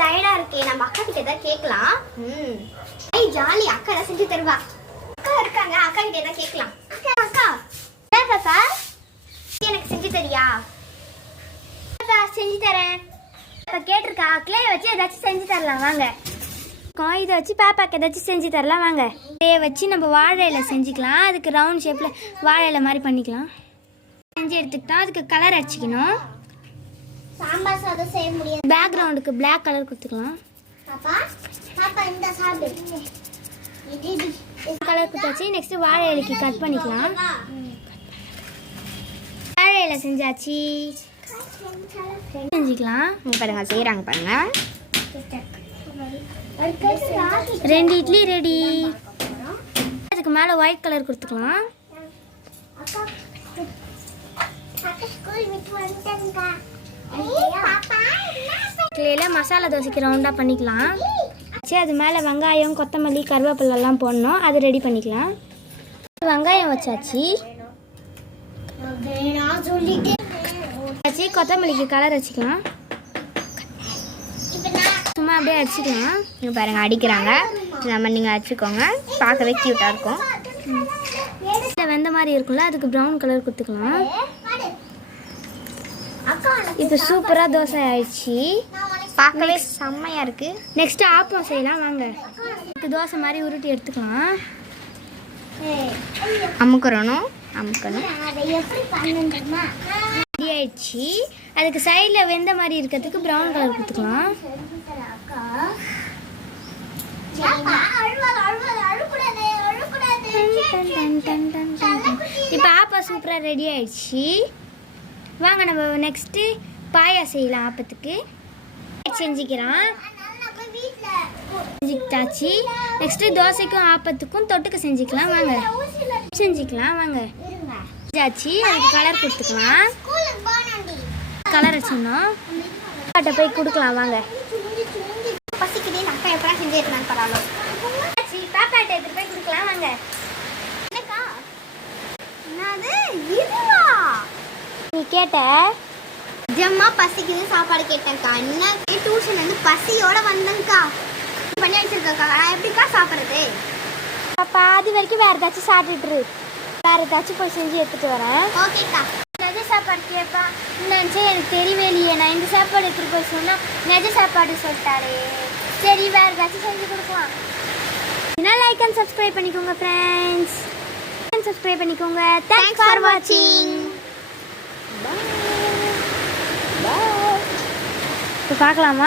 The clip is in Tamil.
டயர்டா இருக்கே, நம்ம அக்கா கிட்ட தான் கேட்கலாம். ஐய் ஜாலி, அக்கா தான் செஞ்சு தருவா. அக்கா இருக்காங்க, அக்கா கிட்ட தான் கேட்கலாம். அக்கா அக்கா பாப்பா எனக்கு செஞ்சு தரியா? பாப்பா செஞ்சு தரேன். பாப்பா கேட்டிருக்கா, கிளே வச்சு ஏதாச்சும் செஞ்சு தரலாம் வாங்க. இதை வச்சு பாப்பாக்கு ஏதாச்சும் செஞ்சு தரலாம் வாங்க. இதைய வச்சு நம்ம வாழை இலை செஞ்சுக்கலாம். அதுக்கு ரவுண்ட் ஷேப்பில் வாழை இலை மாதிரி பண்ணிக்கலாம். செஞ்சு எடுத்துக்கிட்டோம். அதுக்கு கலர் அடிச்சுக்கணும். சாம்பார் சாதம் செய்ய முடியாது. பேக்ரவுண்டுக்கு பிளாக் கலர் கொடுத்துக்கலாம். பாப்பா பாப்பா இந்த சாப்பிடு. இது கலர் கொடுத்தாச்சு. நெக்ஸ்ட் வாழை இலைக்கு கட் பண்ணிக்கலாம். வாழை இலை செஞ்சாச்சு. செஞ்சுக்கலாம். பாருங்க செய்கிறாங்க பாருங்க. 2 இட்லி ரெடி. அதுக்கு மேலே ஒயிட் கலர் கொடுத்துக்கலாம். கிளேல மசாலா தோசைக்கு ரவுண்டாக பண்ணிக்கலாம். சரி, அது மேலே வெங்காயம், கொத்தமல்லி, கருவேப்பிலெல்லாம் போடணும். அது ரெடி பண்ணிக்கலாம். வெங்காயம் வச்சாச்சு. கொத்தமல்லிக்கு கலர் வச்சுக்கலாம். சும்மா அப்படியே அடிச்சுக்கலாம். நீங்கள் பாருங்கள் அடிக்கிறாங்க. நம்ம நீங்கள் அடிச்சுக்கோங்க. பார்க்கவே க்யூட்டாக இருக்கும். வெந்த மாதிரி இருக்கும்ல, அதுக்கு ப்ரௌன் கலர் கொடுத்துக்கலாம். இப்போ சூப்பராக தோசை ஆயிடுச்சு. பார்க்கவே செம்மையாக இருக்குது. நெக்ஸ்ட்டு ஆப்பம் செய்யலாம் வாங்க. இதுக்கு தோசை மாதிரி உருட்டி எடுத்துக்கலாம். அமுக்கணும். ரெடி ஆயிடுச்சு. அதுக்கு சைடில் வெந்த மாதிரி இருக்கிறதுக்கு ப்ரௌன் கலர் கொடுத்துக்கலாம். இப்போ ஆப்பா சூப்பராக ரெடி ஆயிடுச்சு. வாங்க நம்ம நெக்ஸ்ட்டு பாயா செய்யலாம். ஆப்பத்துக்கு செஞ்சுக்கிறான். செஞ்சுக்கிட்டாச்சு. நெக்ஸ்ட்டு தோசைக்கும் ஆப்பத்துக்கும் தொட்டுக்க செஞ்சுக்கலாம் வாங்க. வாங்க செஞ்சாச்சு. அதுக்கு கலர் கொடுத்துக்கலாம். கலர் வச்சுருந்தோம். பாட்டை போய் கொடுக்கலாம் வாங்க. பசிக்குது, அக்கா எப்போ செஞ்சு எடுத்துனாங்க பரவாயில்ல. பாப்பாட்ட எடுத்துட்டு போய் கொடுக்கலாம் வாங்க. என்னக்கா என்னது இதுவா நீ கேட்ட? நிஜமா பசிக்குது சாப்பாடு கேட்டேன்க்கா. என்ன டியூஷன் வந்து பசியோட வந்தேங்க்கா. பண்ணி வச்சிருக்கா. நான் எப்படிக்கா சாப்பிட்றது? பாதி வரைக்கும் வேறு ஏதாச்சும் சாப்பிட்டுரு. வேறு ஏதாச்சும் போய் செஞ்சு எடுத்துகிட்டு வரேன். ஓகேக்கா. நெஜ சாப்பாடு கேட்பா நினச்சே எனக்கு தெரியவே இல்லையே. நான் இந்த சாப்பாடு எடுத்துகிட்டு போய் சொன்னால் நெஜ சாப்பாடு சொல்லிட்டாரே. சரி வேறு ஏதாச்சும் செஞ்சு கொடுக்கலாம். இன்னும் லைக் அண்ட் சப்ஸ்கிரைப் பண்ணிக்கோங்க ஃப்ரெண்ட்ஸ். சப்ஸ்கிரைப் பண்ணிக்கோங்க. தேங்க்ஸ் ஃபார் வாட்சிங். இப்போ பார்க்கலாமா?